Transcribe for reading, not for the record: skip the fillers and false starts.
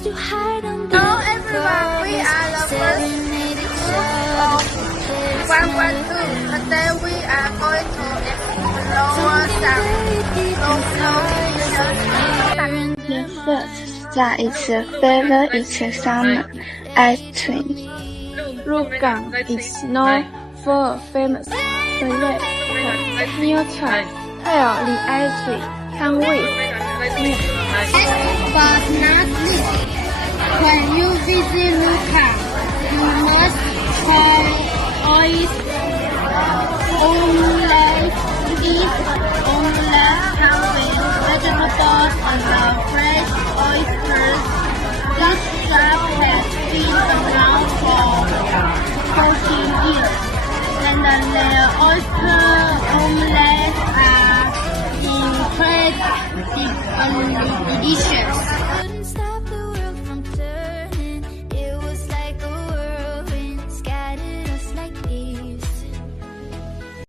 Hello everyone, we are the first group of 112. Today we are going to explore some local dishes. The first that is a feather is summer ice cream. Lukang is known for a famous bread from Newton. Here the ice cream come with milk. But not least, when you visit Lukang, you must try omelette. This omelette comes with vegetables and fresh oysters. This shop has been around for 14 years, and their oyster omelets are incredibly delicious.